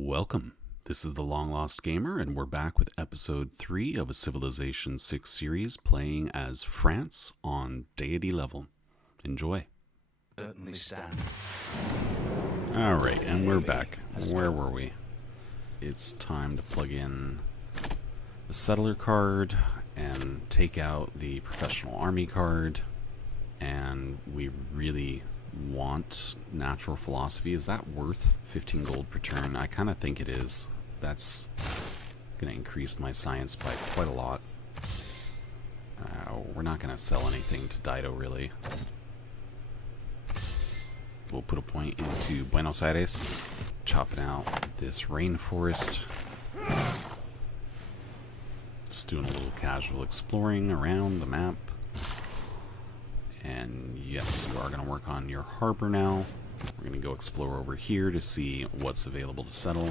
Welcome. This is the Long Lost Gamer, and we're back with episode 3 of a Civilization 6 series playing as France on Deity level. Enjoy. Certainly stand. Alright, and we're back. Where were we? It's time to plug in the settler card and take out the professional army card. And we really want natural philosophy. Is that worth 15 gold per turn? I kind of think it is. That's going to increase my science by quite a lot. We're not going to sell anything to Deity, really. We'll put a point into Buenos Aires, chopping out this rainforest. Just doing a little casual exploring around the map. And yes, you are going to work on your harbor now. We're going to go explore over here to see what's available to settle.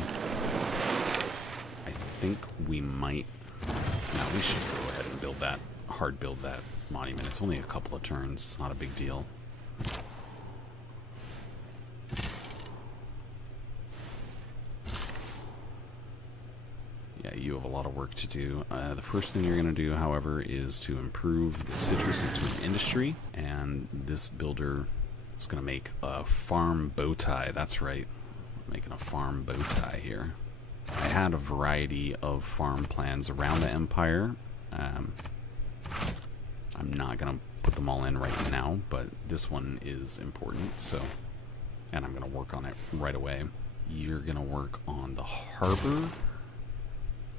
I think we might... No, we should go ahead and build that, hard build that monument. It's only a couple of turns. It's not a big deal. Yeah, you have a lot of work to do. The first thing you're going to do, however, is to improve the citrus into an industry, and this builder is going to make a farm bow tie. That's right, making a farm bow tie here. I had a variety of farm plans around the empire. I'm not going to put them all in right now, but this one is important, so, and I'm going to work on it right away. You're going to work on the harbor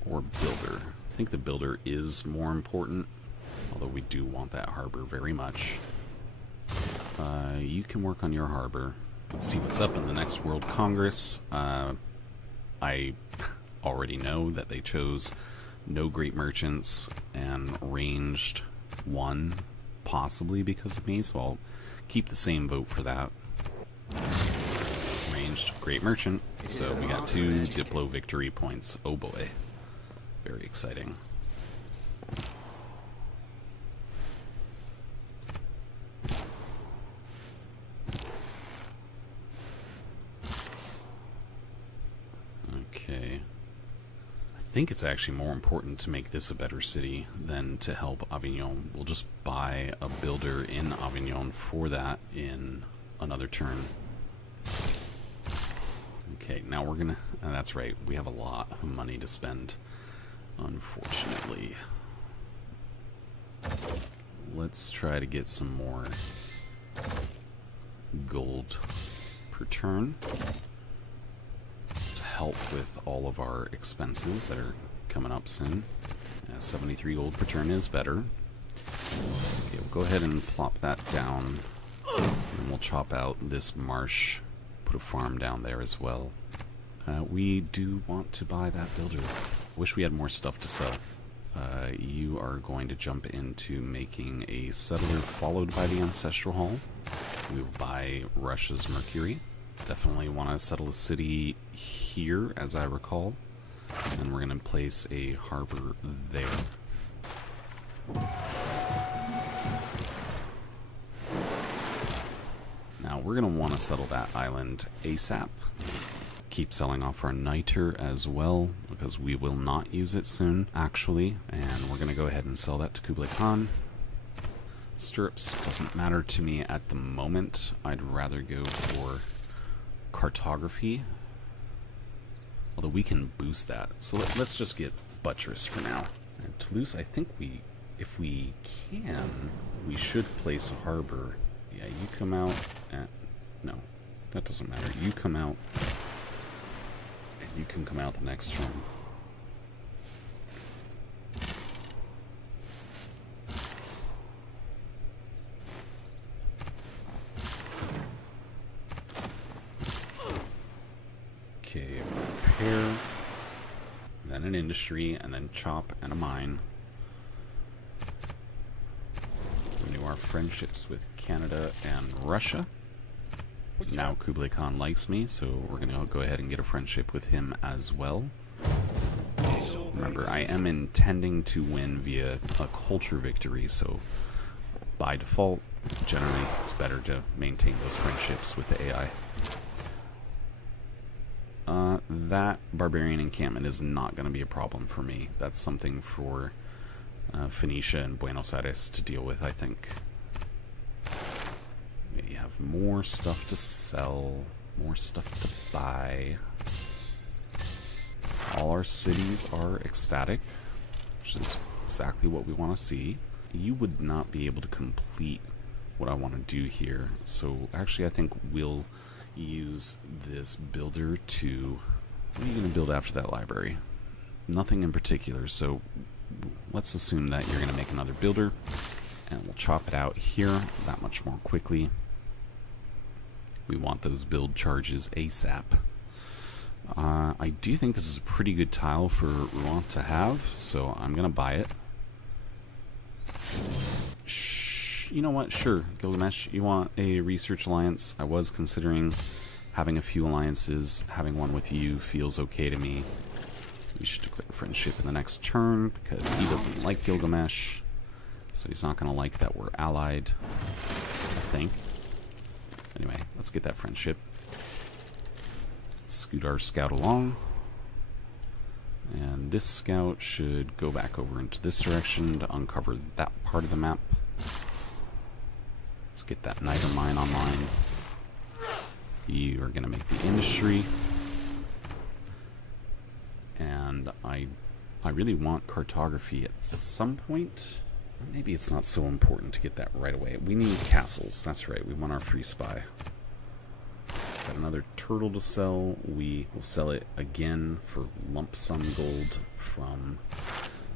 or builder. I think the builder is more important, although we do want that harbor very much. You can work on your harbor. Let's see what's up in the next World Congress. I already know that they chose no great merchants and ranged 1, possibly because of me, so I'll keep the same vote for that. Ranged great merchant, so we got 2 Diplo victory points. Oh boy. Very exciting. Okay. I think it's actually more important to make this a better city than to help Avignon. We'll just buy a builder in Avignon for that in another turn. Okay, now we're gonna... that's right, we have a lot of money to spend. Unfortunately. Let's try to get some more gold per turn to help with all of our expenses that are coming up soon. 73 gold per turn is better. Okay, we'll go ahead and plop that down, and we'll chop out this marsh, put a farm down there as well. We do want to buy that builder. Wish we had more stuff to sell. You are going to jump into making a settler followed by the ancestral hall. We will buy Russia's Mercury. Definitely want to settle a city here, as I recall. And then we're going to place a harbor there. Now we're going to want to settle that island ASAP. Keep selling off our niter as well, because we will not use it soon, actually, and we're going to go ahead and sell that to Kublai Khan. Stirrups doesn't matter to me at the moment. I'd rather go for cartography, although we can boost that. So let's just get buttress for now. And Toulouse, I think if we can, we should place a harbor. Yeah, you come out at... No, that doesn't matter. You come out... You can come out the next turn. Okay, repair, then an industry, and then chop and a mine. Renew our friendships with Canada and Russia. Now Kublai Khan likes me, so we're going to go ahead and get a friendship with him as well. Remember, I am intending to win via a culture victory, so by default, generally it's better to maintain those friendships with the AI. That barbarian encampment is not going to be a problem for me. That's something for Phoenicia and Buenos Aires to deal with, I think. We have more stuff to sell, more stuff to buy. All our cities are ecstatic, which is exactly what we want to see. You would not be able to complete what I want to do here, so actually I think we'll use this builder to... What are you going to build after that library? Nothing in particular, so let's assume that you're going to make another builder, and we'll chop it out here that much more quickly. We want those build charges ASAP. I do think this is a pretty good tile for Rouen to have, so I'm going to buy it. You know what? Sure, Gilgamesh, you want a research alliance? I was considering having a few alliances. Having one with you feels okay to me. We should declare friendship in the next turn, because he doesn't like Gilgamesh, so he's not going to like that we're allied, I think. Anyway, let's get that friendship. Scoot our scout along. And this scout should go back over into this direction to uncover that part of the map. Let's get that niter mine online. You are going to make the industry. And I really want cartography at some point. Maybe it's not so important to get that right away. We need castles. That's right. We want our free spy. Got another turtle to sell. We will sell it again for lump sum gold from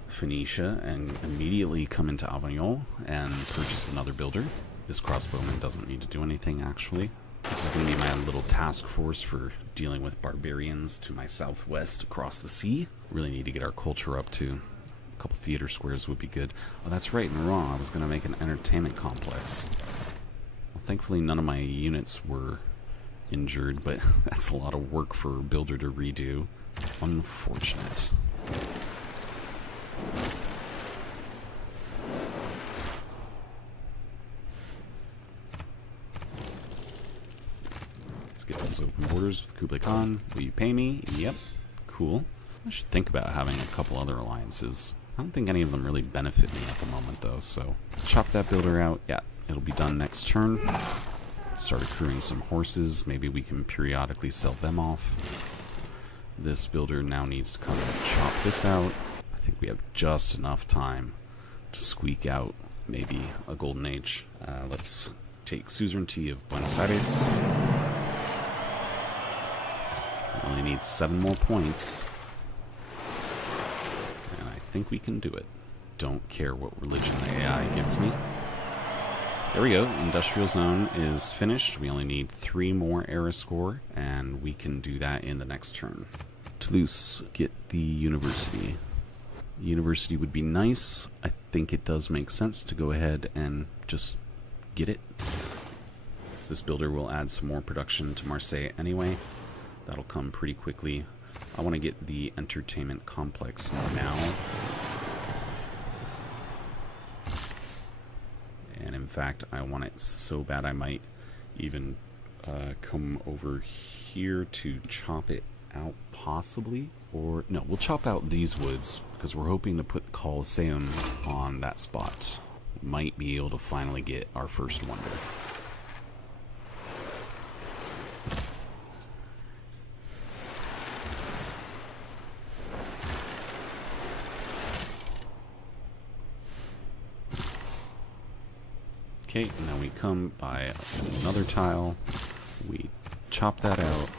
Phoenicia and immediately come into Avignon and purchase another builder. This crossbowman doesn't need to do anything, actually. This is going to be my little task force for dealing with barbarians to my southwest across the sea. Really need to get our culture up to. A couple theater squares would be good. Oh, that's right, in Rouen I was going to make an entertainment complex. Well, thankfully none of my units were injured, but that's a lot of work for a builder to redo. Unfortunate. Let's get those open borders with Kublai Khan. Will you pay me? Yep. Cool. I should think about having a couple other alliances. I don't think any of them really benefit me at the moment, though, so chop that builder out. Yeah, it'll be done next turn. Start accruing some horses. Maybe we can periodically sell them off. This builder now needs to come and chop this out. I think we have just enough time to squeak out maybe a golden age. Let's take suzerainty of Buenos Aires. We only need 7 more points. And I think we can do it. Don't care what religion the AI gives me. There we go. Industrial zone is finished. We only need 3 more era score, and we can do that in the next turn. Toulouse, get the university. University would be nice. I think it does make sense to go ahead and just get it. So this builder will add some more production to Marseille anyway. That'll come pretty quickly. I want to get the entertainment complex now. And in fact, I want it so bad I might even come over here to chop it out, possibly. Or, no, we'll chop out these woods, because we're hoping to put the Colosseum on that spot. Might be able to finally get our first wonder. Okay, and then we come by another tile, we chop that out,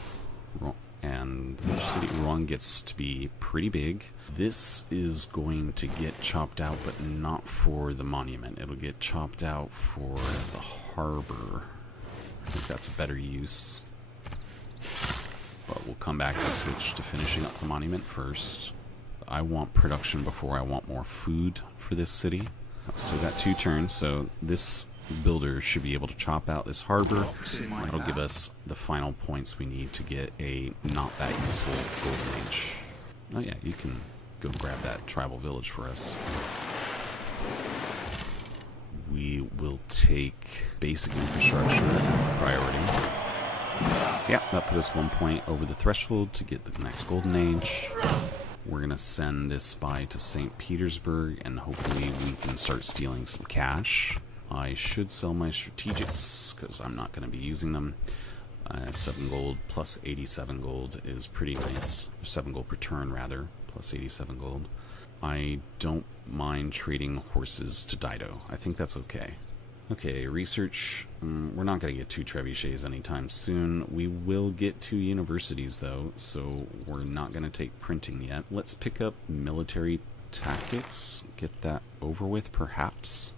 and the city Rouen gets to be pretty big. This is going to get chopped out, but not for the monument. It'll get chopped out for the harbor. I think that's a better use. But we'll come back and switch to finishing up the monument first. I want production before I want more food for this city. So got 2 turns, so this builder should be able to chop out this harbor. That'll give us the final points we need to get a not that useful golden age. Oh yeah, you can go grab that tribal village for us. We will take basic infrastructure as the priority. So yeah, that put us 1 point over the threshold to get the next golden age. We're going to send this spy to St. Petersburg, and hopefully we can start stealing some cash. I should sell my strategics, because I'm not going to be using them. 7 gold plus 87 gold is pretty nice. 7 gold per turn, rather, plus 87 gold. I don't mind trading horses to Dido. I think that's okay. Okay, research. We're not going to get 2 trebuchets anytime soon. We will get 2 universities, though, so we're not going to take printing yet. Let's pick up military tactics. Get that over with, perhaps.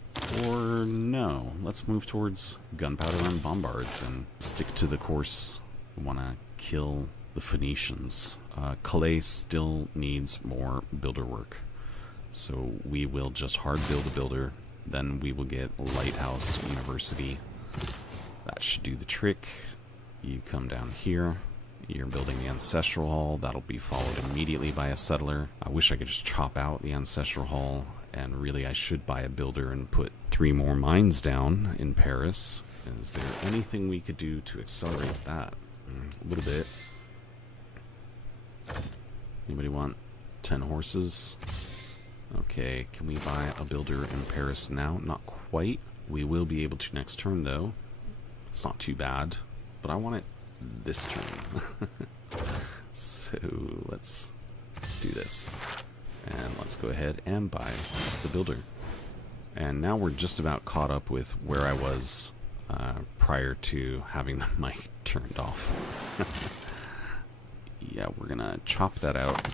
Or no. Let's move towards gunpowder and bombards and stick to the course. We want to kill the Phoenicians. Calais still needs more builder work. So we will just hard build a builder. Then we will get Lighthouse University. That should do the trick. You come down here. You're building the Ancestral Hall. That'll be followed immediately by a settler. I wish I could just chop out the Ancestral Hall. And really, I should buy a builder and put 3 more mines down in Paris. Is there anything we could do to accelerate that? A little bit. Anybody want 10 horses? Okay, can we buy a builder in Paris now? Not quite. We will be able to next turn, though. It's not too bad. But I want it this turn. So let's do this. And let's go ahead and buy the builder. And now we're just about caught up with where I was prior to having the mic turned off. Yeah, we're going to chop that out.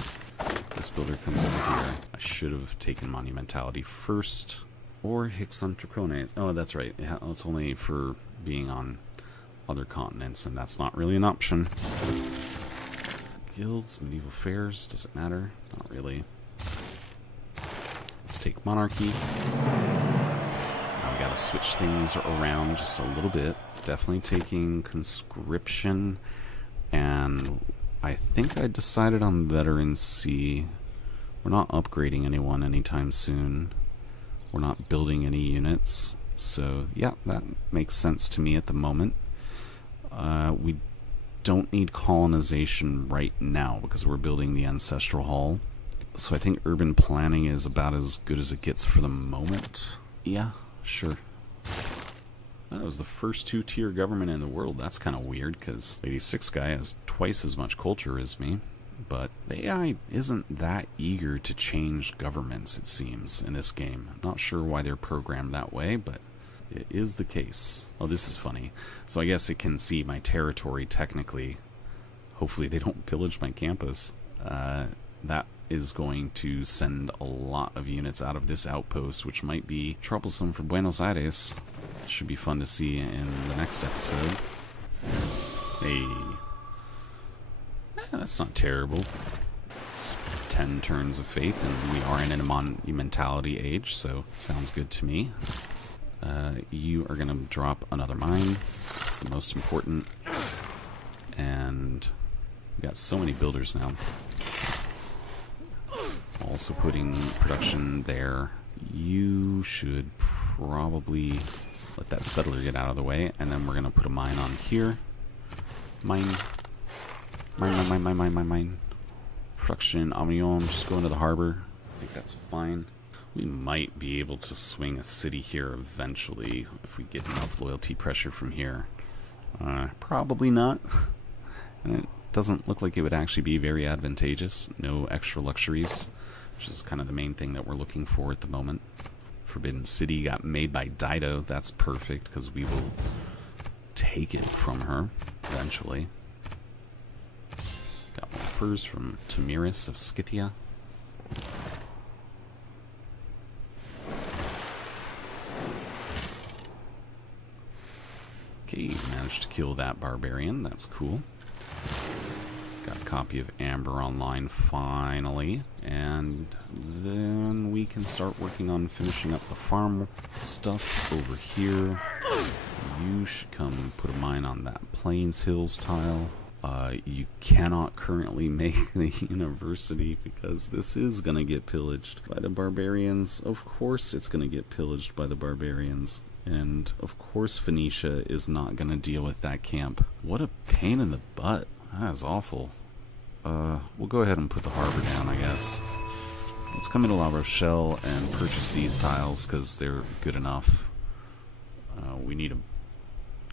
This builder comes over here. I should have taken Monumentality first. Or Hicks on Dracones. Oh, that's right. It's only for being on other continents, and that's not really an option. Guilds, medieval fairs, does it matter? Not really. Let's take Monarchy. Now we gotta switch things around just a little bit. Definitely taking Conscription, and I think I decided on Veterancy. We're not upgrading anyone anytime soon. We're not building any units. So, yeah, that makes sense to me at the moment. We don't need colonization right now because we're building the Ancestral Hall. So I think urban planning is about as good as it gets for the moment. Yeah, sure. That was the first 2-tier government in the world. That's kind of weird because 86 guy has twice as much culture as me. But the AI isn't that eager to change governments, it seems, in this game. I'm not sure why they're programmed that way, but it is the case. Oh, this is funny. So I guess it can see my territory technically. Hopefully they don't pillage my campus. That is going to send a lot of units out of this outpost, which might be troublesome for Buenos Aires. Should be fun to see in the next episode. Hey. That's not terrible. It's 10 turns of faith, and we are in a monumentality age, so sounds good to me. You are going to drop another mine. It's the most important. And we got so many builders now. Also putting production there. You should probably let that settler get out of the way, and then we're going to put a mine on here. Mine. Production, Amiens, just go into the harbor. I think that's fine. We might be able to swing a city here eventually if we get enough loyalty pressure from here. Probably not. And it doesn't look like it would actually be very advantageous. No extra luxuries, which is kind of the main thing that we're looking for at the moment. Forbidden City got made by Dido. That's perfect because we will take it from her eventually. Got more furs from Tamiris of Scythia. Okay, managed to kill that barbarian. That's cool. Got a copy of Amber online finally. And then we can start working on finishing up the farm stuff over here. You should come and put a mine on that Plains Hills tile. You cannot currently make the university because this is going to get pillaged by the barbarians. Of course it's going to get pillaged by the barbarians. And of course Phoenicia is not going to deal with that camp. What a pain in the butt. That is awful. We'll go ahead and put the harbor down, I guess. Let's come into La Rochelle and purchase these tiles because they're good enough. We need a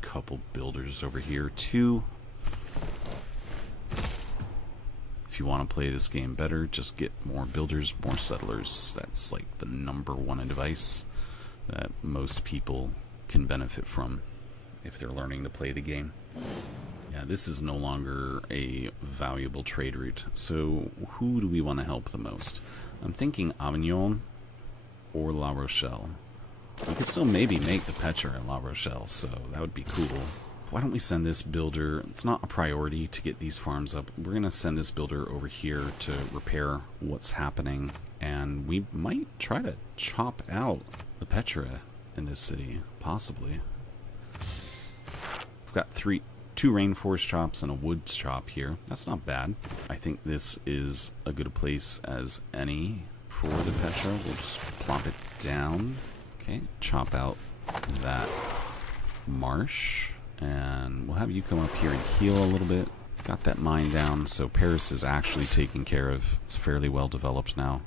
couple builders over here too. If you want to play this game better, just get more builders, more settlers. That's like the #1 advice that most people can benefit from if they're learning to play the game. Yeah, this is no longer a valuable trade route. So who do we want to help the most? I'm thinking Avignon or La Rochelle. We could still maybe make the Petra in La Rochelle, so that would be cool. Why don't we send this builder? It's not a priority to get these farms up. We're going to send this builder over here to repair what's happening, and we might try to chop out the Petra in this city, possibly. We've got two rainforest chops and a woods chop here. That's not bad. I think this is a good place as any for the Petra. We'll just plop it down. Okay, chop out that marsh. And we'll have you come up here and heal a little bit. Got that mine down, so Paris is actually taken care of. It's fairly well developed now.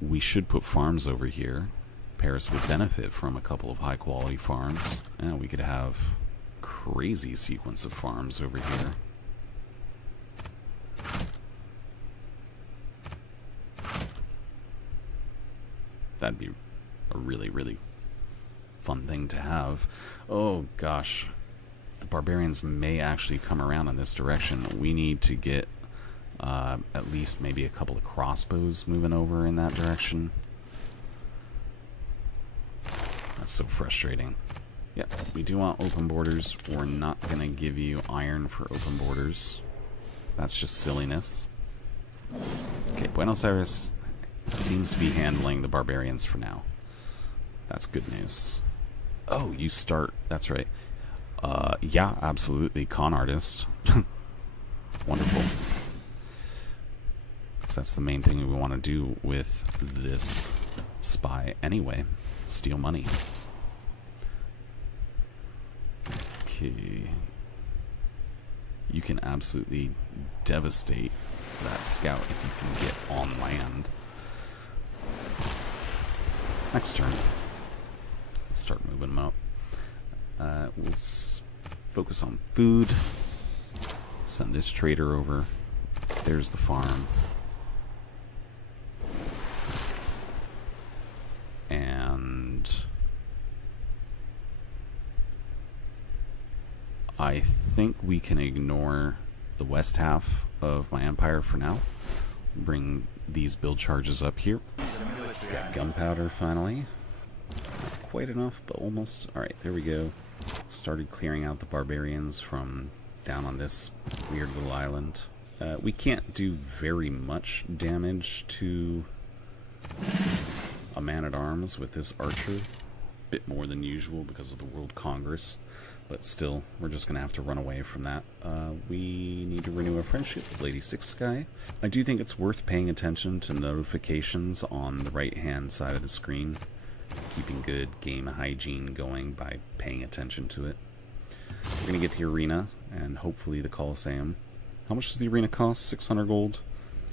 We should put farms over here. Paris would benefit from a couple of high quality farms. And we could have crazy sequence of farms over here. That'd be a really, really fun thing to have. Oh gosh. The barbarians may actually come around in this direction. We need to get at least maybe a couple of crossbows moving over in that direction. That's so frustrating. Yeah, we do want open borders. We're not going to give you iron for open borders. That's just silliness. Okay, Buenos Aires seems to be handling the barbarians for now. That's good news. Oh, you start. That's right. Yeah, absolutely. Con artist. Wonderful. So that's the main thing we want to do with this spy anyway. Steal money. Okay. You can absolutely devastate that scout if you can get on land. Next turn. Start moving them up. We'll focus on food. Send this trader over. There's the farm. And I think we can ignore the west half of my empire for now. Bring these build charges up here. Got gunpowder finally. Not quite enough, but almost. Alright, there we go. Started clearing out the barbarians from down on this weird little island. We can't do very much damage to a man-at-arms with this archer. Bit more than usual because of the World Congress. But still, we're just going to have to run away from that. We need to renew a friendship with Lady Six Sky. I do think it's worth paying attention to notifications on the right-hand side of the screen. Keeping good game hygiene going by paying attention to it. We're going to get the arena and hopefully the Colosseum. How much does the arena cost? 600 gold?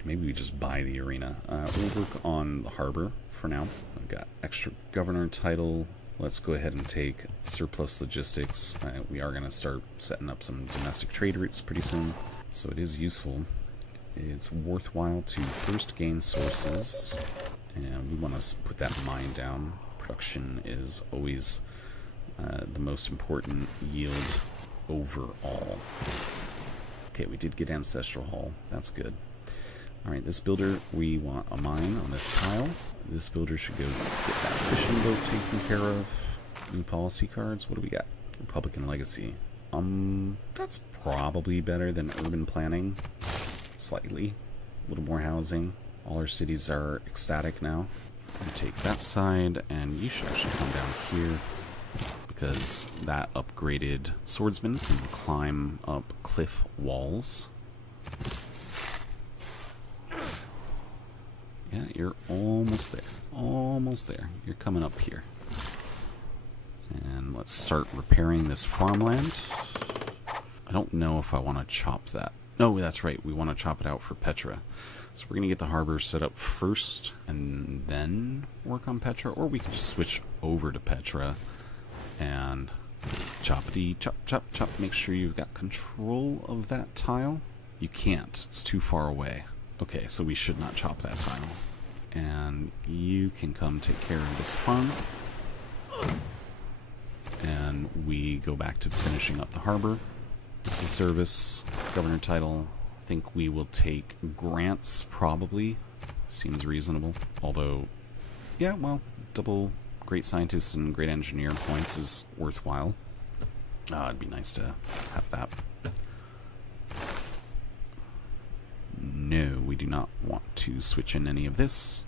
Maybe we just buy the arena. We'll work on the harbor for now. I've got extra governor title. Let's go ahead and take surplus logistics. We are going to start setting up some domestic trade routes pretty soon. So it is useful. It's worthwhile to first gain sources. And we want to put that mine down. Production is always the most important yield overall. Okay, we did get Ancestral Hall. That's good. Alright, this builder, we want a mine on this tile. This builder should go get that fishing boat taken care of. New policy cards. What do we got? Republican Legacy. That's probably better than urban planning. Slightly. A little more housing. All our cities are ecstatic now. We take that side, and you should actually come down here because that upgraded swordsman can climb up cliff walls. Yeah, you're almost there. Almost there. You're coming up here. And let's start repairing this farmland. I don't know if I want to chop that. No, that's right. We want to chop it out for Petra. So we're going to get the harbor set up first and then work on Petra. Or we can just switch over to Petra and choppity chop, chop, chop. Make sure you've got control of that tile. You can't. It's too far away. Okay, so we should not chop that tile. And you can come take care of this farm. And we go back to finishing up the harbor. The service, governor title. I think we will take grants, probably. Seems reasonable. Although, yeah, well, double great scientist and great engineer points is worthwhile. It'd be nice to have that. No, we do not want to switch in any of this.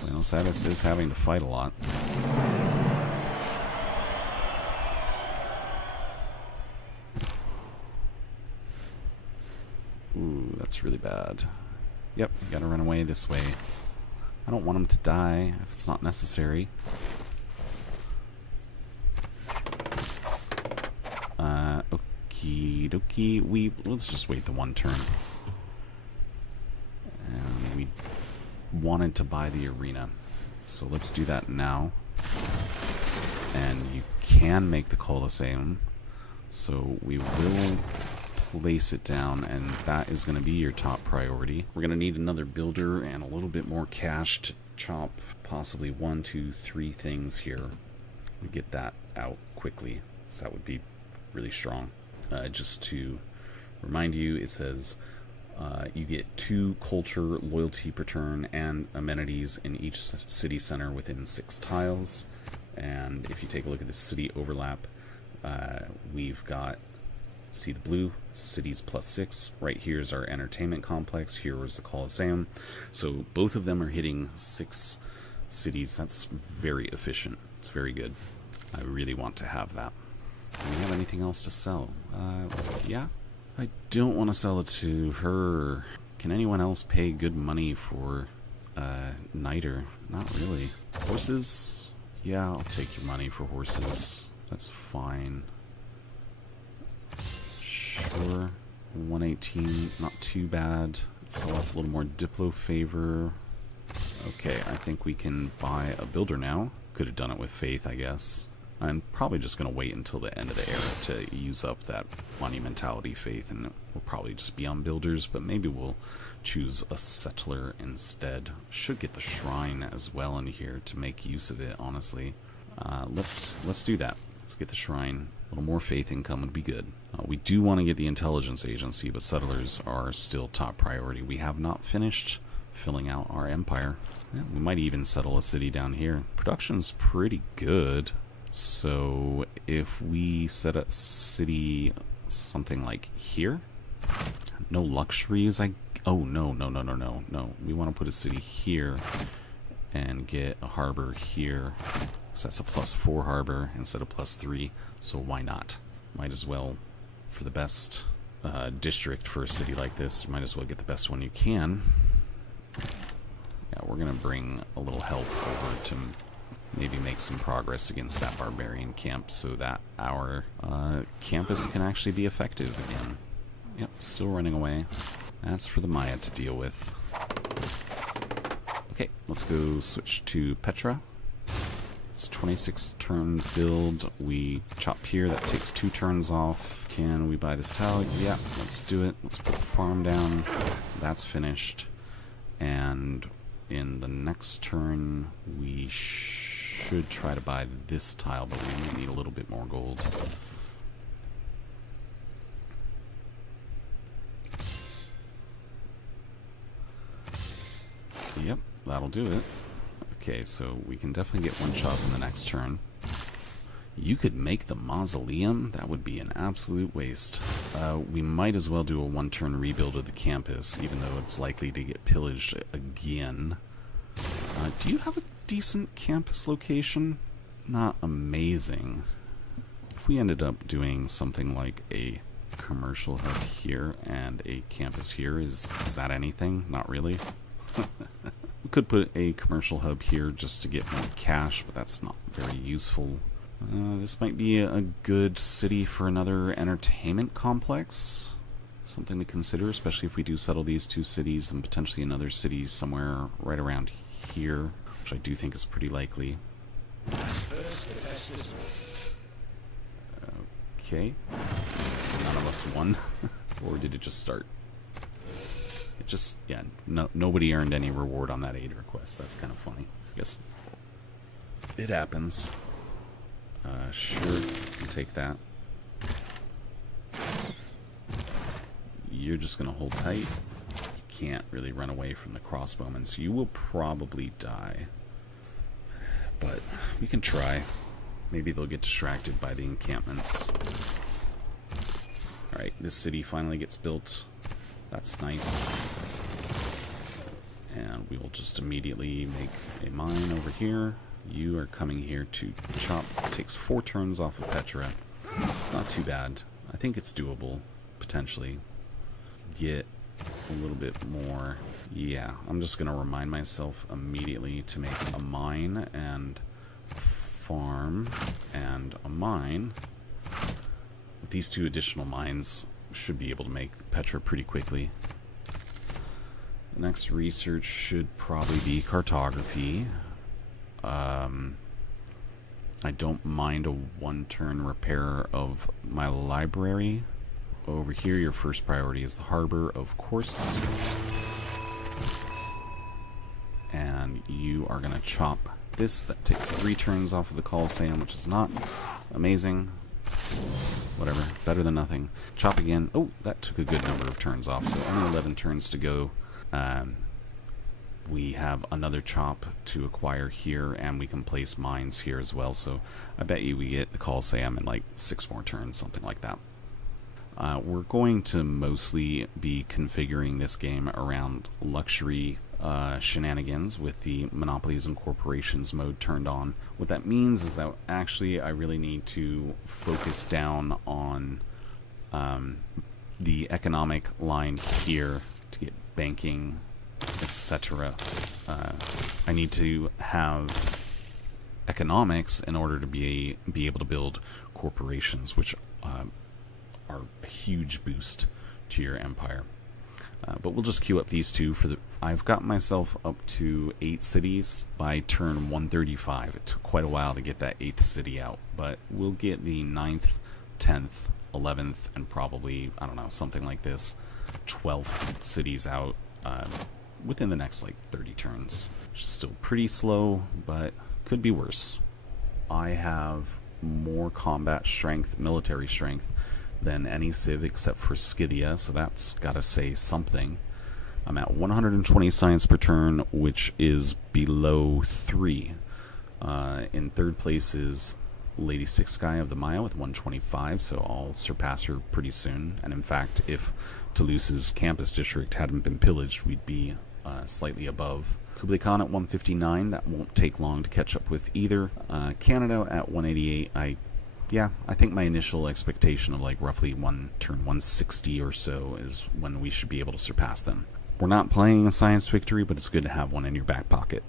Buenos Aires is having to fight a lot. Ooh, that's really bad. Yep, you gotta run away this way. I don't want him to die if it's not necessary. Okie dokie. Let's just wait the one turn. And we wanted to buy the arena. So let's do that now. And you can make the Colosseum. So we will place it down, and that is going to be your top priority. We're going to need another builder and a little bit more cash to chop possibly 1, 2, 3 things here. We get that out quickly, so that would be really strong. Just to remind you, it says you get 2 culture loyalty per turn and amenities in each city center within 6 tiles. And if you take a look at the city overlap, we've got, see the blue, cities +6. Right here is our entertainment complex. Here is the Colosseum. So both of them are hitting 6 cities. That's very efficient. It's very good. I really want to have that. Do we have anything else to sell? Yeah. I don't want to sell it to her. Can anyone else pay good money for Niter? Not really. Horses? Yeah, I'll take your money for horses. That's fine. Sure. 118, not too bad. Sell off a little more Diplo favor. Okay, I think we can buy a builder now. Could have done it with faith, I guess. I'm probably just going to wait until the end of the era to use up that monumentality faith, and we'll probably just be on builders, but maybe we'll choose a settler instead. Should get the shrine as well in here to make use of it, honestly. Let's do that. Let's get the shrine. A little more faith income would be good. We do want to get the intelligence agency, but settlers are still top priority. We have not finished filling out our empire. Yeah, we might even settle a city down here. Production's pretty good. So if we set a city something like here, no luxuries. Oh no. We want to put a city here and get a harbor here. So that's a +4 harbor instead of +3. So why not? Might as well, for the best district for a city like this, might as well get the best one you can. Yeah, we're gonna bring a little help over to maybe make some progress against that barbarian camp so that our campus can actually be effective again. Yep, still running away. That's for the Maya to deal with. Okay, let's go switch to Petra. It's a 26 turn build. We chop here, that takes 2 turns off. Can we buy this tile? Yeah, let's do it. Let's put the farm down. That's finished. And in the next turn, we should try to buy this tile, but we may need a little bit more gold. Yep, that'll do it. Okay, so we can definitely get one chop in the next turn. You could make the mausoleum. That would be an absolute waste. We might as well do a 1-turn rebuild of the campus, even though it's likely to get pillaged again. Do you have a decent campus location? Not amazing. if we ended up doing something like a commercial hub here and a campus here, is that anything? Not really. We could put a commercial hub here just to get more cash, but that's not very useful. This might be a good city for another entertainment complex. Something to consider, especially if we do settle these two cities and potentially another city somewhere right around here, which I do think is pretty likely. Okay. None of us won. Or did it just start? It just, yeah, nobody earned any reward on that aid request. That's kind of funny. I guess it happens. Sure, I'll take that. You're just going to hold tight. You can't really run away from the crossbowmen, so you will probably die. But we can try. Maybe they'll get distracted by the encampments. Alright, this city finally gets built. That's nice. And we will just immediately make a mine over here. You are coming here to chop. It takes 4 turns off of Petra. It's not too bad. I think it's doable, potentially. Get a little bit more. Yeah, I'm just going to remind myself immediately to make a mine and farm and a mine. With these 2 additional mines, should be able to make Petra pretty quickly. The next research should probably be cartography. I don't mind a 1-turn repair of my library. Over here, your first priority is the harbor, of course. And you are going to chop this. That takes 3 turns off of the Colosseum, which is not amazing. Whatever, better than nothing. Chop again. Oh, that took a good number of turns off, so only 11 turns to go. We have another chop to acquire here, and we can place mines here as well, so I bet you we get the Colosseum in like 6 more turns, something like that. We're going to mostly be configuring this game around luxury shenanigans with the monopolies and corporations mode turned on. What that means is that actually I really need to focus down on the economic line here to get banking, etc. I need to have economics in order to be able to build corporations, which are a huge boost to your empire. But we'll just queue up these 2 for the... I've got myself up to 8 cities by turn 135. It took quite a while to get that 8th city out, but we'll get the 9th, 10th, 11th, and probably, I don't know, something like this, 12th cities out within the next like 30 turns. Which is still pretty slow, but could be worse. I have more combat strength, military strength, than any civ except for Scythia, so that's gotta say something. I'm at 120 science per turn, which is below 3. In 3rd place is Lady Six Sky of the Maya with 125, so I'll surpass her pretty soon. And in fact, if Toulouse's campus district hadn't been pillaged, we'd be slightly above. Kublai Khan at 159, that won't take long to catch up with either. Canada at 188, I think my initial expectation of like roughly turn 160 or so is when we should be able to surpass them. We're not playing a science victory, but it's good to have one in your back pocket.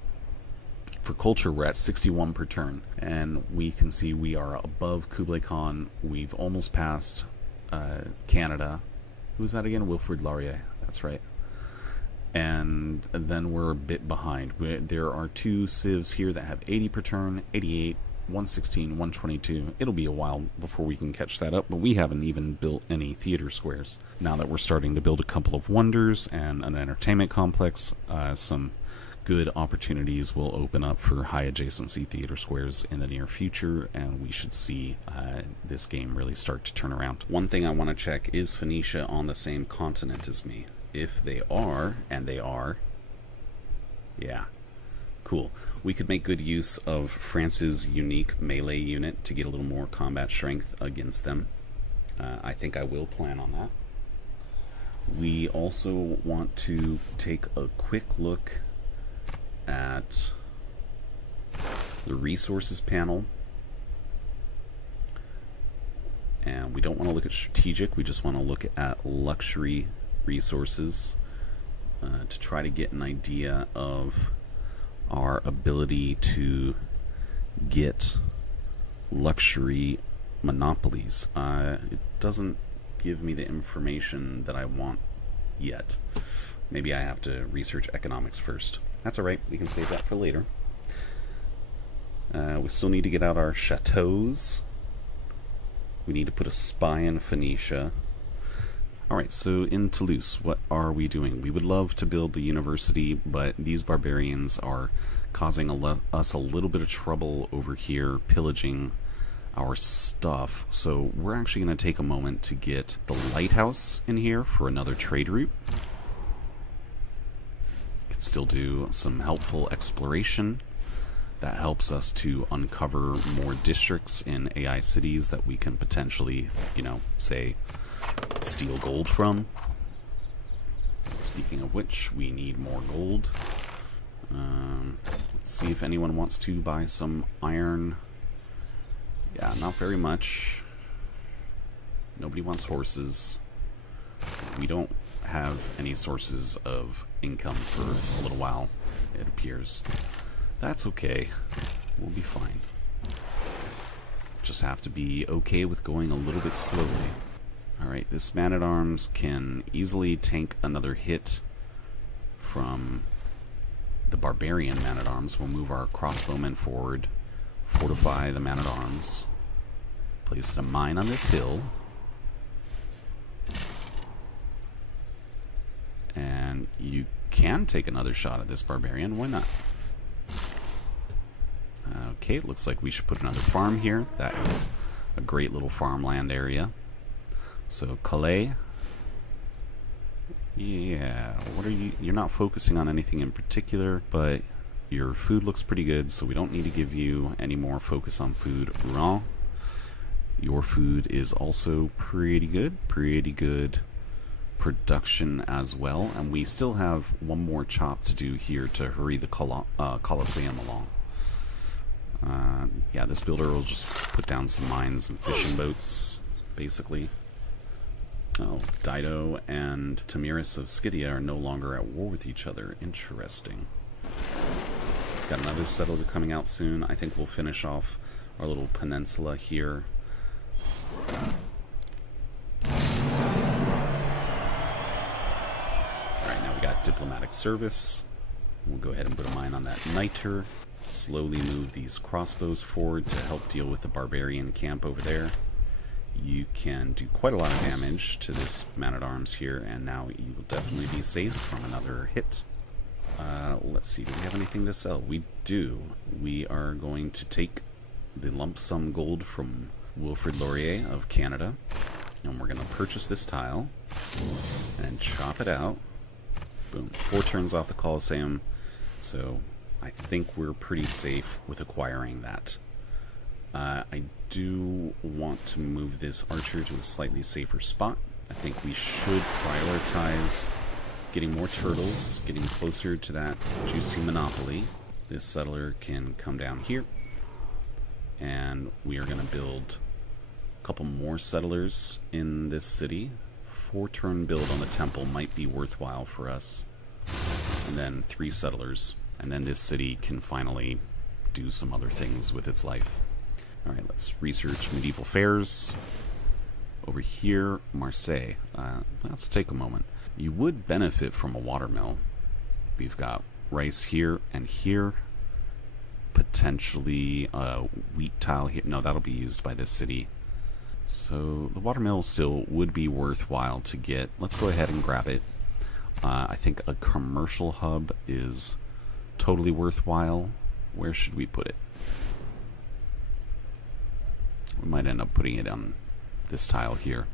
For culture, we're at 61 per turn, and we can see we are above Kublai Khan. We've almost passed Canada. Who's that again? Wilfrid Laurier. That's right. And then we're a bit behind. There are 2 civs here that have 80 per turn, 88, 116, 122. It'll be a while before we can catch that up, but we haven't even built any theater squares. Now that we're starting to build a couple of wonders and an entertainment complex, some good opportunities will open up for high adjacency theater squares in the near future, and we should see this game really start to turn around. One thing I want to check, is Phoenicia on the same continent as me? If they are, and they are, yeah, cool. We could make good use of France's unique melee unit to get a little more combat strength against them. I think I will plan on that. We also want to take a quick look at the resources panel. And we don't want to look at strategic, we just want to look at luxury resources to try to get an idea of our ability to get luxury monopolies. It doesn't give me the information that I want yet. Maybe I have to research economics first. That's alright, we can save that for later. We still need to get out our chateaus. We need to put a spy in Phoenicia. Alright, so in Toulouse, what are we doing? We would love to build the university, but these barbarians are causing us a little bit of trouble over here, pillaging our stuff. So we're actually going to take a moment to get the lighthouse in here for another trade route. Can still do some helpful exploration. That helps us to uncover more districts in AI cities that we can potentially, you know, say, steal gold from. Speaking of which, we need more gold. Let's see if anyone wants to buy some iron. Yeah, not very much. Nobody wants horses. We don't have any sources of income for a little while, it appears. That's okay. We'll be fine. Just have to be okay with going a little bit slowly. Alright, this man-at-arms can easily tank another hit from the barbarian man-at-arms. We'll move our crossbowmen forward, fortify the man-at-arms, place a mine on this hill, and you can take another shot at this barbarian. Why not? Okay, it looks like we should put another farm here. That is a great little farmland area. So Calais, yeah, what are you? You're not focusing on anything in particular, but your food looks pretty good, so we don't need to give you any more focus on food. Rouen, your food is also pretty good production as well, and we still have one more chop to do here to hurry the Colosseum along. Yeah, this builder will just put down some mines and fishing boats, basically. Oh, Dido and Tamiris of Scythia are no longer at war with each other. Interesting. Got another settler coming out soon. I think we'll finish off our little peninsula here. Alright, now we got diplomatic service. We'll go ahead and put a mine on that niter. Slowly move these crossbows forward to help deal with the barbarian camp over there. You can do quite a lot of damage to this man-at-arms here, and now you will definitely be safe from another hit. Let's see, do we have anything to sell? We do. We are going to take the lump sum gold from Wilfrid Laurier of Canada, and we're going to purchase this tile and chop it out. Boom. 4 turns off the Colosseum, so I think we're pretty safe with acquiring that. I do want to move this archer to a slightly safer spot. I think we should prioritize getting more turtles, getting closer to that juicy monopoly. This settler can come down here, and we are going to build a couple more settlers in this city. 4-turn build on the temple might be worthwhile for us, and then 3 settlers, and then this city can finally do some other things with its life. Alright, let's research medieval fairs. Over here, Marseille. Let's take a moment. You would benefit from a watermill. We've got rice here and here. Potentially a wheat tile here. No, that'll be used by this city. So the watermill still would be worthwhile to get. Let's go ahead and grab it. I think a commercial hub is totally worthwhile. Where should we put it? We might end up putting it on this tile here.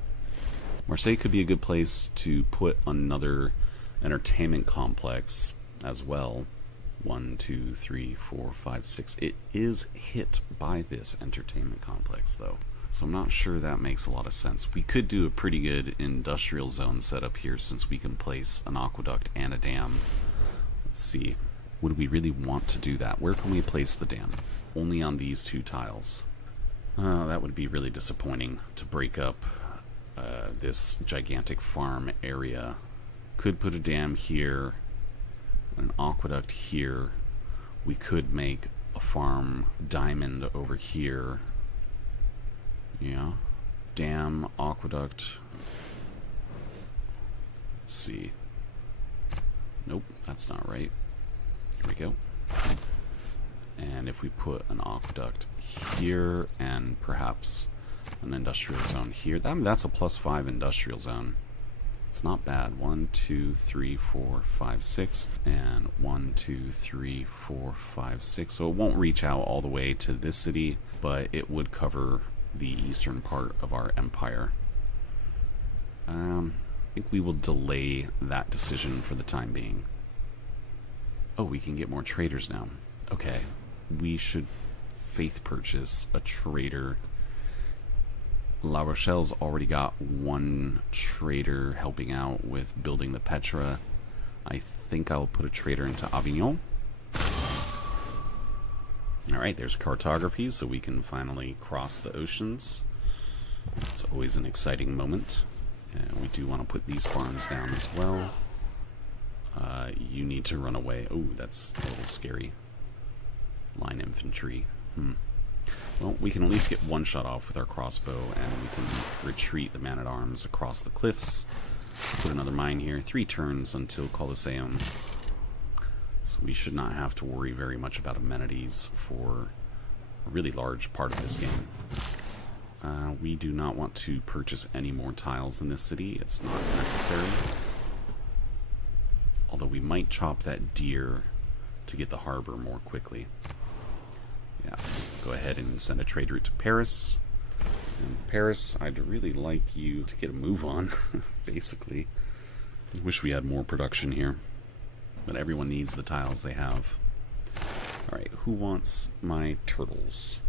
Marseille could be a good place to put another entertainment complex as well. 1, 2, 3, 4, 5, 6. It is hit by this entertainment complex though, so I'm not sure that makes a lot of sense. We could do a pretty good industrial zone setup here since we can place an aqueduct and a dam. Let's see. Would we really want to do that? Where can we place the dam? Only on these 2 tiles. That would be really disappointing to break up this gigantic farm area. Could put a dam here, an aqueduct here. We could make a farm diamond over here. Yeah. Dam, aqueduct. Let's see. Nope, that's not right. Here we go. And if we put an aqueduct here and perhaps an industrial zone here, that's a +5 industrial zone. It's not bad. 1, 2, 3, 4, 5, 6, and 1, 2, 3, 4, 5, 6. So it won't reach out all the way to this city, but it would cover the eastern part of our empire. I think we will delay that decision for the time being. Oh, we can get more traders now. Okay, we should faith purchase a trader. La Rochelle's already got one trader helping out with building the Petra. I think I'll put a trader into Avignon. Alright, there's cartography, so we can finally cross the oceans. It's always an exciting moment. We do want to put these farms down as well. You need to run away. Oh, that's a little scary. Line infantry. Well, we can at least get one shot off with our crossbow, and we can retreat the man-at-arms across the cliffs. Put another mine here. 3 turns until Colosseum. So we should not have to worry very much about amenities for a really large part of this game. We do not want to purchase any more tiles in this city. It's not necessary. Although we might chop that deer to get the harbor more quickly. Yeah, go ahead and send a trade route to Paris. And Paris, I'd really like you to get a move on, basically. Wish we had more production here. But everyone needs the tiles they have. Alright, who wants my turtles?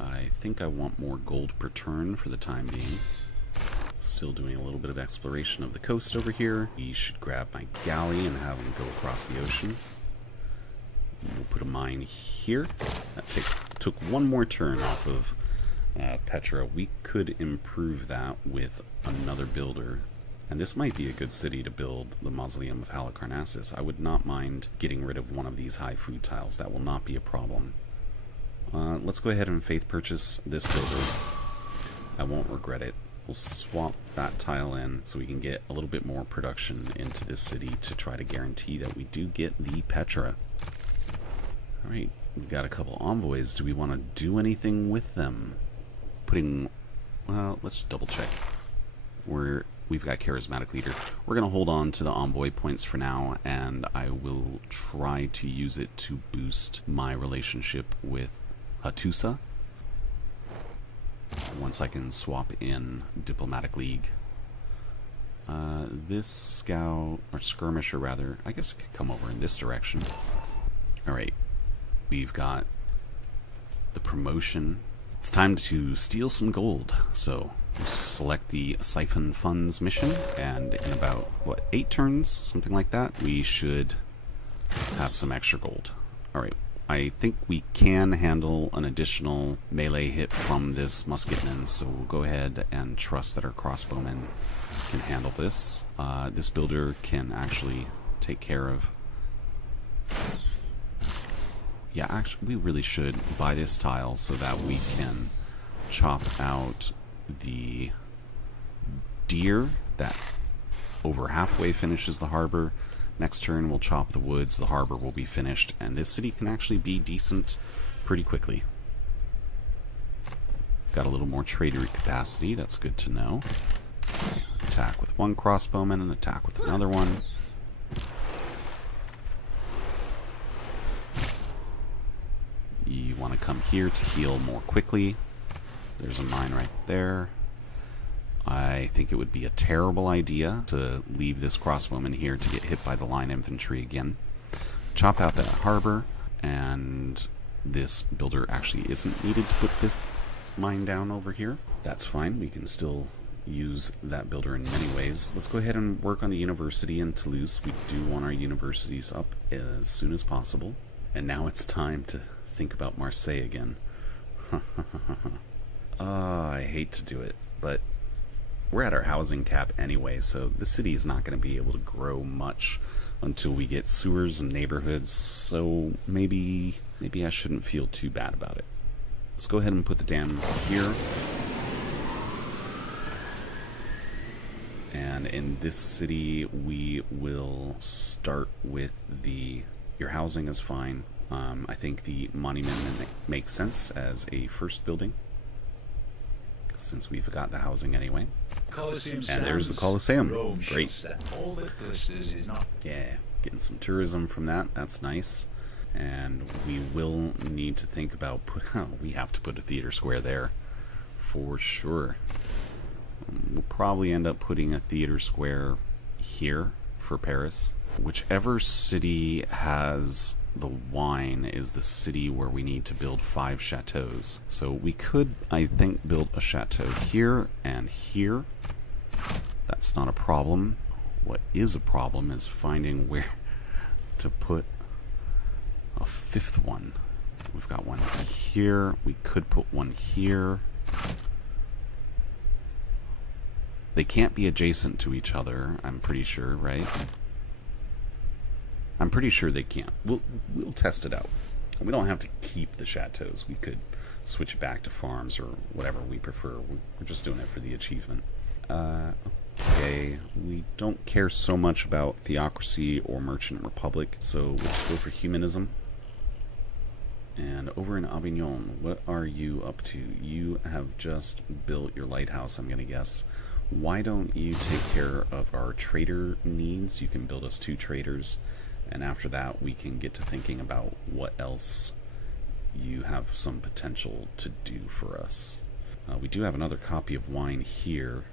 I think I want more gold per turn for the time being. Still doing a little bit of exploration of the coast over here. We should grab my galley and have them go across the ocean. We'll put a mine here. That took one more turn off of Petra. We could improve that with another builder. And this might be a good city to build the Mausoleum of Halicarnassus. I would not mind getting rid of one of these high food tiles. That will not be a problem. Let's go ahead and faith purchase this builder. I won't regret it. We'll swap that tile in so we can get a little bit more production into this city to try to guarantee that we do get the Petra. Alright, we've got a couple envoys. Do we want to do anything with them? Well, let's double check. We've got charismatic leader. We're going to hold on to the envoy points for now, and I will try to use it to boost my relationship with Hattusa once I can swap in diplomatic league. This scout, or skirmisher rather, I guess it could come over in this direction. Alright, we've got the promotion. It's time to steal some gold, so select the Siphon Funds mission, and in about, 8 turns? Something like that? We should have some extra gold. Alright, I think we can handle an additional melee hit from this musketman, so we'll go ahead and trust that our crossbowmen can handle this. This builder can actually take care of... Yeah, actually, we really should buy this tile so that we can chop out the deer that over halfway finishes the harbor. Next turn we'll chop the woods, the harbor will be finished, and this city can actually be decent pretty quickly. Got a little more tradery capacity, that's good to know. Attack with one crossbowman and attack with another one. You want to come here to heal more quickly. There's a mine right there. I think it would be a terrible idea to leave this crossbowman here to get hit by the line infantry again. Chop out that harbor, and this builder actually isn't needed to put this mine down over here. That's fine, we can still use that builder in many ways. Let's go ahead and work on the university in Toulouse. We do want our universities up as soon as possible. And now it's time to think about Marseille again. I hate to do it, but we're at our housing cap anyway, so the city is not going to be able to grow much until we get sewers and neighborhoods, so maybe I shouldn't feel too bad about it. Let's go ahead and put the dam here. And in this city, we will start with your housing is fine. I think the monument makes sense as a first building, since we've got the housing anyway. And there's the Colosseum. Great. All that glisters is not. Yeah, getting some tourism from that. That's nice. And we will need to think about we have to put a theater square there for sure. We'll probably end up putting a theater square here for Paris. Whichever city has the wine is the city where we need to build 5 chateaus. So we could, I think, build a chateau here and here. That's not a problem. What is a problem is finding where to put a 5th one. We've got one here. We could put one here. They can't be adjacent to each other, I'm pretty sure, right? I'm pretty sure they can't. We'll test it out. We don't have to keep the chateaus. We could switch it back to farms or whatever we prefer. We're just doing it for the achievement. Okay, we don't care so much about theocracy or merchant republic, so let's go for humanism. And over in Avignon, what are you up to? You have just built your lighthouse, I'm gonna guess. Why don't you take care of our trader needs? You can build us 2 traders, and after that we can get to thinking about what else you have some potential to do for us. We do have another copy of wine here.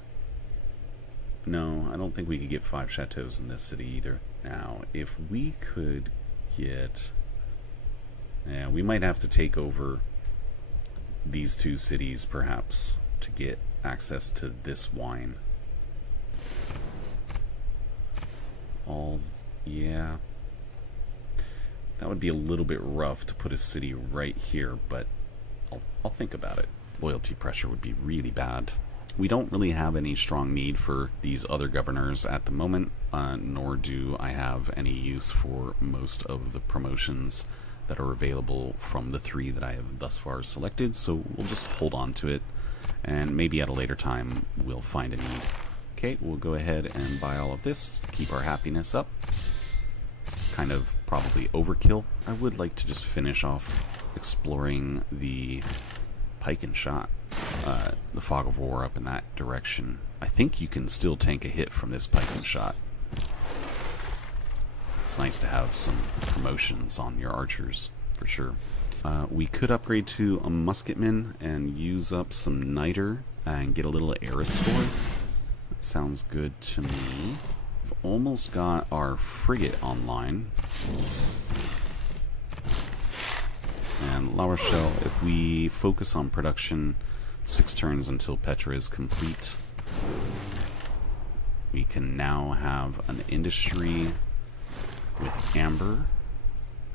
No, I don't think we could get 5 chateaus in this city either. Now, if we could get... Yeah, we might have to take over these 2 cities perhaps to get access to this wine. Yeah. That would be a little bit rough to put a city right here, but I'll think about it. Loyalty pressure would be really bad. We don't really have any strong need for these other governors at the moment, nor do I have any use for most of the promotions that are available from the 3 that I have thus far selected, so we'll just hold on to it, and maybe at a later time we'll find a need. Okay, we'll go ahead and buy all of this, keep our happiness up. It's kind of probably overkill. I would like to just finish off exploring the pike and shot, the fog of war up in that direction. I think you can still tank a hit from this pike and shot. It's nice to have some promotions on your archers, for sure. We could upgrade to a musketman and use up some niter and get a little Eris for. That sounds good to me. We've almost got our frigate online. And La Rochelle, if we focus on production 6 turns until Petra is complete, we can now have an industry with amber.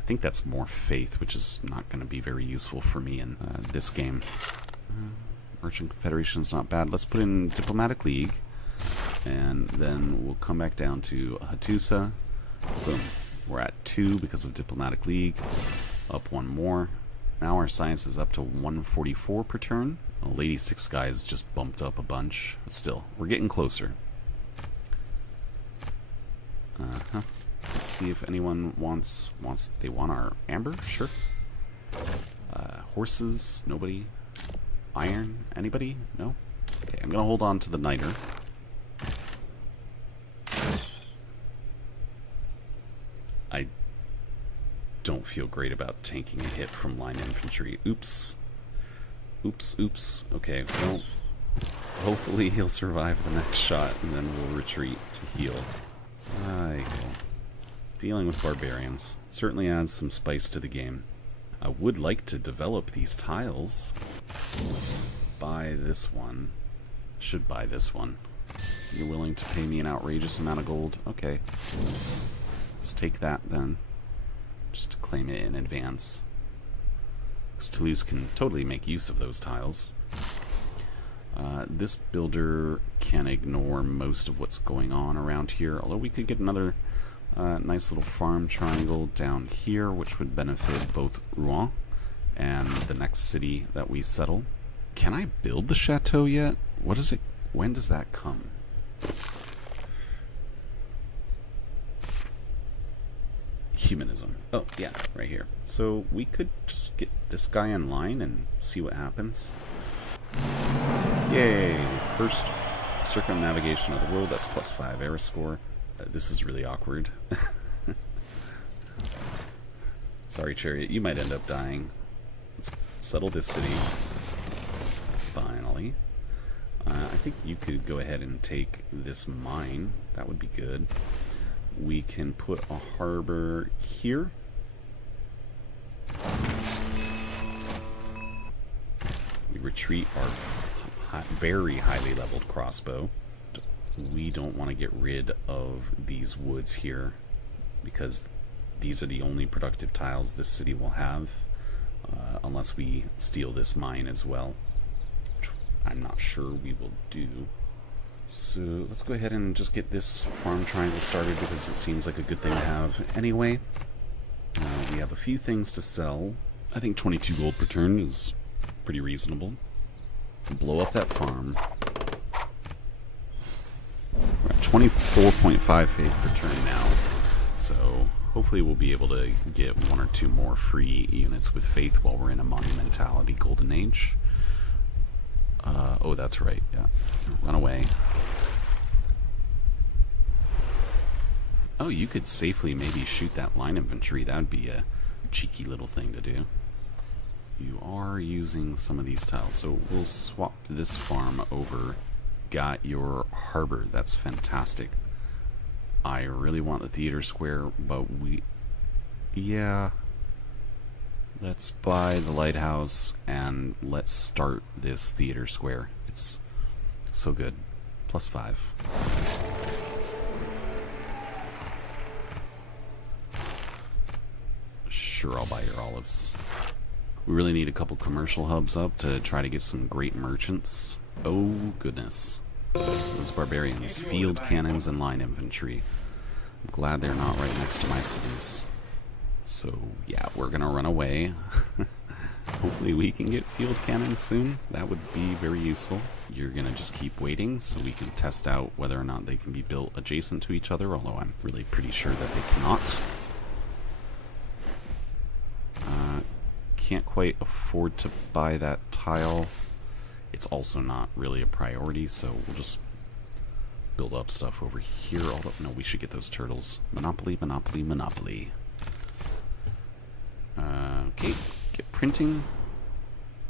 I think that's more faith, which is not going to be very useful for me in this game. Merchant Confederation is not bad. Let's put in Diplomatic League, and then we'll come back down to Hattusa. Boom. We're at 2 because of Diplomatic League. Up 1 more. Now our science is up to 144 per turn. Well, Lady 6 guys just bumped up a bunch, but still, we're getting closer. Let's see if anyone wants they want our amber? Sure. Horses? Nobody? Iron? Anybody? No? Okay, I'm gonna hold on to the niter. I don't feel great about tanking a hit from line infantry. Oops. Oops, oops. Okay, well, hopefully he'll survive the next shot, and then we'll retreat to heal. Dealing with barbarians certainly adds some spice to the game. I would like to develop these tiles. Buy this one. Should buy this one. You're willing to pay me an outrageous amount of gold? Okay. Let's take that then. Just to claim it in advance. because Toulouse can totally make use of those tiles. This builder can ignore most of what's going on around here, although we could get another nice little farm triangle down here, which would benefit both Rouen and the next city that we settle. Can I build the chateau yet? What is it? When does that come? Humanism. Oh, yeah, right here. So we could just get this guy in line and see what happens. Yay! First circumnavigation of the world. That's +5 era score. This is really awkward. Sorry, Chariot. You might end up dying. Let's settle this city. Finally. I think you could go ahead and take this mine. That would be good. We can put a harbor here. We retreat our very highly leveled crossbow. We don't want to get rid of these woods here because these are the only productive tiles this city will have, unless we steal this mine as well, which I'm not sure we will do. So let's go ahead and just get this farm triangle started because it seems like a good thing to have anyway. We have a few things to sell. I think 22 gold per turn is pretty reasonable. Blow up that farm. We're at 24.5 faith per turn now, so hopefully we'll be able to get 1 or 2 more free units with faith while we're in a monumentality golden age. Oh, that's right, yeah. Run away. Oh, you could safely maybe shoot that line infantry. That would be a cheeky little thing to do. You are using some of these tiles, so we'll swap this farm over. Got your harbor. That's fantastic. I really want the theater square, but yeah. Let's buy the lighthouse and let's start this theater square. It's so good. +5. Sure, I'll buy your olives. We really need a couple commercial hubs up to try to get some great merchants. Oh, goodness. Those barbarians, field cannons and line infantry. I'm glad they're not right next to my cities. So, yeah, we're gonna run away. Hopefully we can get field cannons soon. That would be very useful. You're gonna just keep waiting so we can test out whether or not they can be built adjacent to each other, although I'm really pretty sure that they cannot. Can't quite afford to buy that tile. It's also not really a priority, so we'll just build up stuff over here. Although, no, we should get those turtles. Monopoly, monopoly, monopoly. Okay, get printing.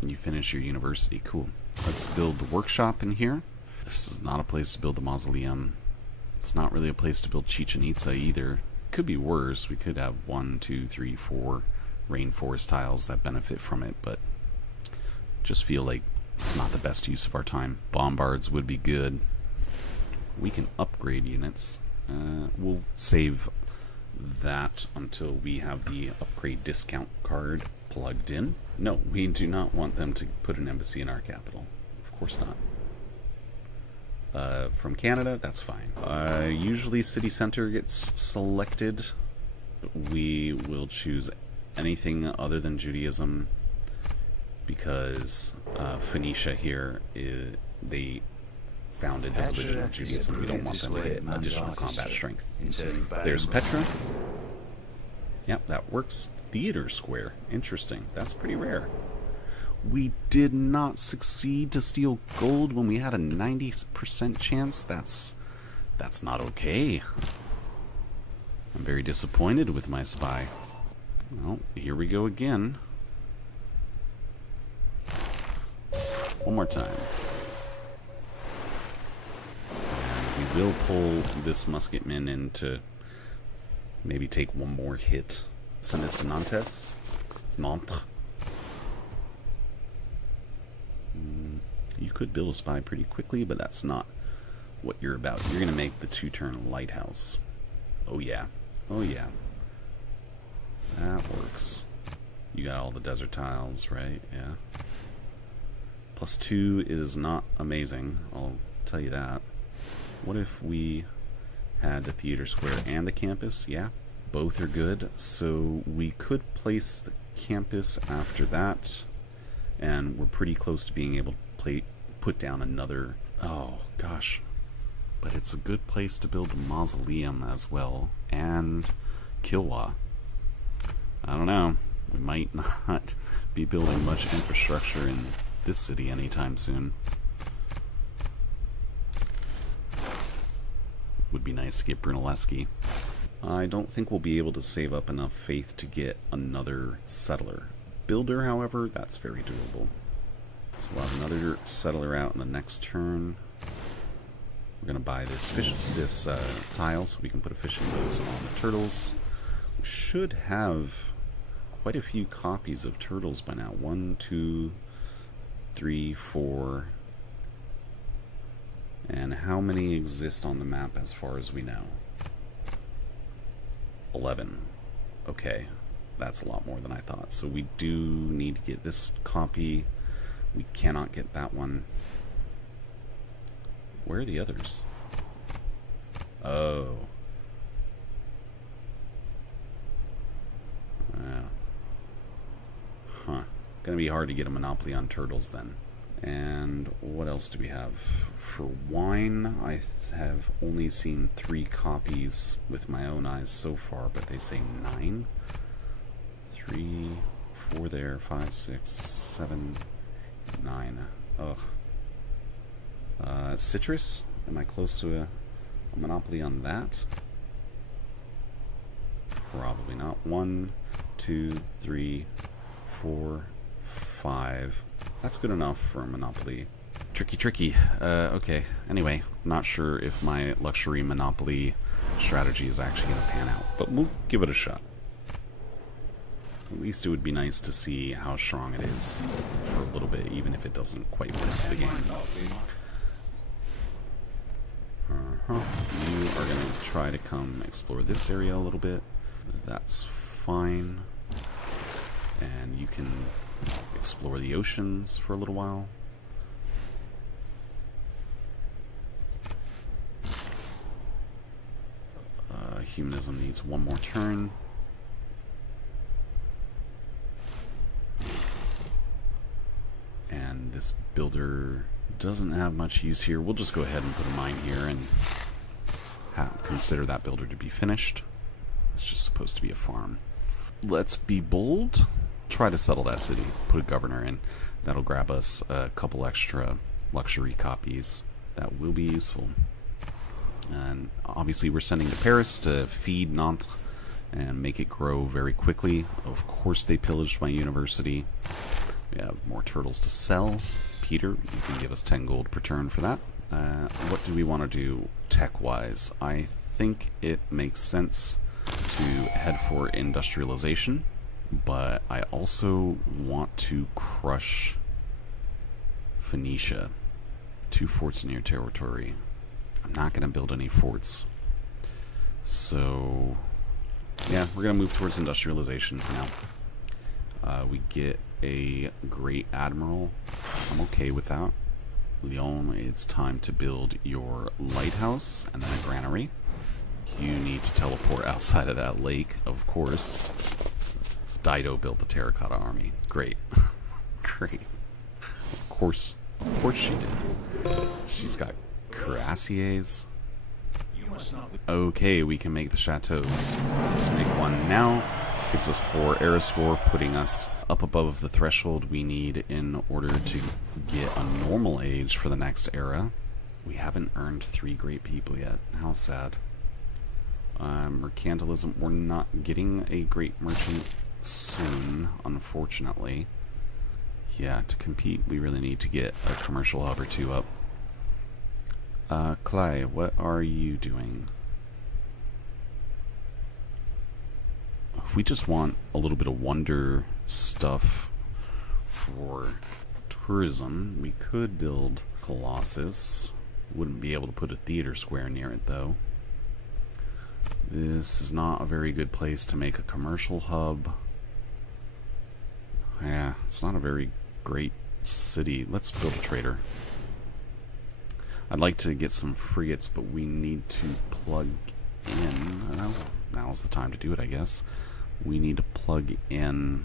You finish your university. Cool. Let's build the workshop in here. This is not a place to build the mausoleum. It's not really a place to build Chichen Itza either. Could be worse. We could have 1, 2, 3, 4 rainforest tiles that benefit from it, but just feel like it's not the best use of our time. Bombards would be good. We can upgrade units. We'll save that until we have the upgrade discount card plugged in. No, we do not want them to put an embassy in our capital. Of course not. From Canada, that's fine. Usually city center gets selected. We will choose anything other than Judaism because Phoenicia here, they founded the religion of Judaism. We don't want them to get additional combat strength. There's Petra. Yep, that works. Theater square. Interesting. That's pretty rare. We did not succeed to steal gold when we had a 90% chance. That's not okay. I'm very disappointed with my spy. Well, here we go again. One more time. And we will pull this musketman in to maybe take one more hit. Send us to Nantes. Nantes. You could build a spy pretty quickly, but that's not what you're about. You're going to make the 2-turn lighthouse. Oh yeah. Oh yeah. That works. You got all the desert tiles, right? Yeah. +2 is not amazing, I'll tell you that. What if we had the theater square and the campus? Yeah, both are good. So we could place the campus after that, and we're pretty close to being able to put down another... Oh, gosh. But it's a good place to build the mausoleum as well, and Kilwa. I don't know. We might not be building much infrastructure in this city anytime soon. Would be nice to get Brunelleschi. I don't think we'll be able to save up enough faith to get another settler. Builder, however, that's very doable. So we'll have another settler out in the next turn. We're going to buy this tile so we can put a fishing boat on the turtles. We should have quite a few copies of turtles by now. 1, 2, 3, 4. And how many exist on the map as far as we know? 11. Okay, that's a lot more than I thought. So we do need to get this copy. We cannot get that one. Where are the others? Oh. Huh. Gonna be hard to get a monopoly on turtles then. And what else do we have? For wine, I have only seen 3 copies with my own eyes so far, but they say 9. 3, 4 there, 5, 6, 7, 9. Ugh. Citrus? Am I close to a monopoly on that? Probably not. 1, 2, 3, 4, 5. That's good enough for a monopoly. Tricky. Okay. Anyway, not sure if my luxury monopoly strategy is actually going to pan out, but we'll give it a shot. At least it would be nice to see how strong it is for a little bit, even if it doesn't quite win us the game. You are going to try to come explore this area a little bit. That's fine. And you can explore the oceans for a little while. Humanism needs one more turn. And this builder doesn't have much use here. We'll just go ahead and put a mine here and consider that builder to be finished. It's just supposed to be a farm. Let's be bold. Try to settle that city. Put a governor in. That'll grab us a couple extra luxury copies. That will be useful. And obviously we're sending to Paris to feed Nantes and make it grow very quickly. Of course they pillaged my university. We have more turtles to sell. Peter, you can give us 10 gold per turn for that. What do we want to do tech-wise? I think it makes sense to head for industrialization, but I also want to crush Phoenicia. 2 forts in your territory. I'm not going to build any forts. So, yeah, we're going to move towards industrialization for now. We get a great admiral. I'm okay with that. Lyon, it's time to build your lighthouse and then a granary. You need to teleport outside of that lake, of course. Dido built the terracotta army. Great. Great. Of course she did. She's got cuirassiers. Okay, we can make the chateaus. Let's make one now. Gives us 4 era score, putting us up above the threshold we need in order to get a normal age for the next era. We haven't earned 3 great people yet. How sad. Mercantilism, we're not getting a great merchant soon, unfortunately. Yeah, to compete, we really need to get a commercial hub or 2 up. Clay, what are you doing? If we just want a little bit of wonder stuff for tourism, we could build Colossus. Wouldn't be able to put a theater square near it, though. This is not a very good place to make a commercial hub. Yeah, it's not a very great city. Let's build a trader. I'd like to get some frigates, but we need to plug in. Well, now's the time to do it, I guess. We need to plug in.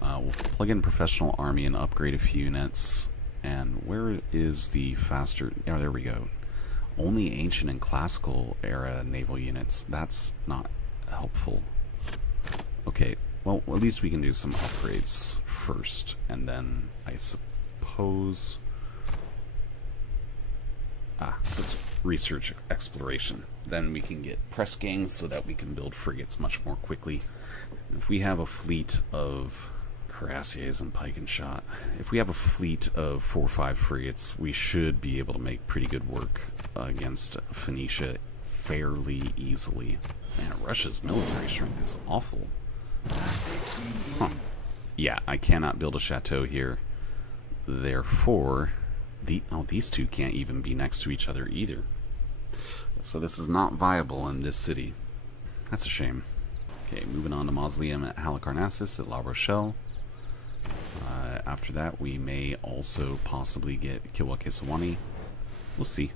We'll plug in professional army and upgrade a few units. And where is the faster? Oh, there we go. Only ancient and classical era naval units. That's not helpful. Okay, well, at least we can do some upgrades first, and then I suppose. Let's research exploration. Then we can get press gangs so that we can build frigates much more quickly. If we have a fleet of cuirassiers and pike and shot, if we have a fleet of 4 or 5 frigates, we should be able to make pretty good work against Phoenicia fairly easily. Man, Russia's military strength is awful. Huh. Yeah, I cannot build a chateau here. Therefore, these two can't even be next to each other either. So this is not viable in this city. That's a shame. Okay, moving on to Mausoleum at Halicarnassus at La Rochelle. After that, we may also possibly get Kilwa-Kisawani. We'll see.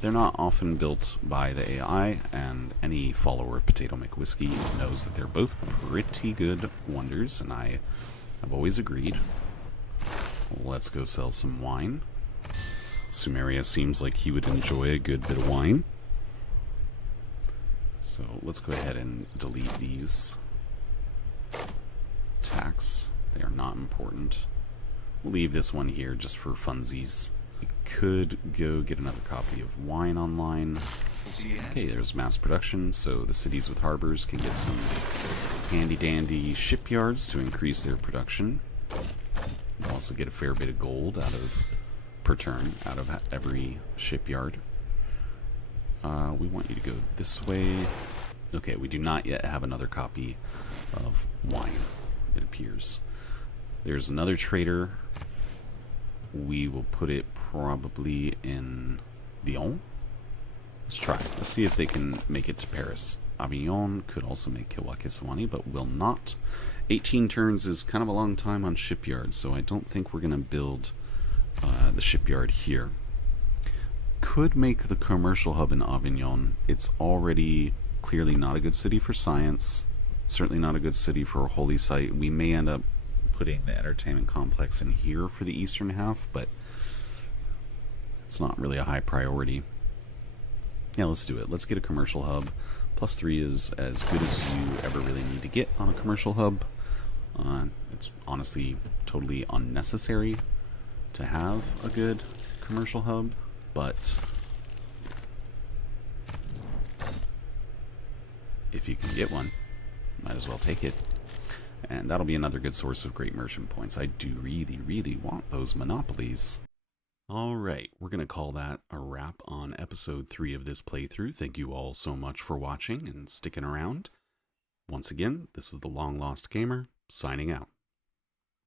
They're not often built by the AI, and any follower of Potato McWhiskey knows that they're both pretty good wonders, and I have always agreed. Let's go sell some wine. Sumeria seems like he would enjoy a good bit of wine. So let's go ahead and delete these tax. They are not important. We'll leave this one here just for funsies. We could go get another copy of wine online. Okay, there's mass production, so the cities with harbors can get some handy-dandy shipyards to increase their production. We'll also get a fair bit of gold per turn out of every shipyard. We want you to go this way. Okay, we do not yet have another copy of wine, it appears. There's another trader. We will put it probably in Lyon. Let's try. Let's see if they can make it to Paris. Avignon could also make Kilwa-Kisawani, but will not. 18 turns is kind of a long time on shipyards, so I don't think we're going to build the shipyard here. Could make the commercial hub in Avignon. It's already clearly not a good city for science. Certainly not a good city for a holy site. We may end up putting the entertainment complex in here for the eastern half, but it's not really a high priority. Yeah, let's do it. Let's get a commercial hub. +3 is as good as you ever really need to get on a commercial hub. It's honestly totally unnecessary to have a good commercial hub, but if you can get one, might as well take it. And that'll be another good source of great merchant points. I do really, really want those monopolies. Alright, we're going to call that a wrap on episode 3 of this playthrough. Thank you all so much for watching and sticking around. Once again, this is the Long Lost Gamer, signing out.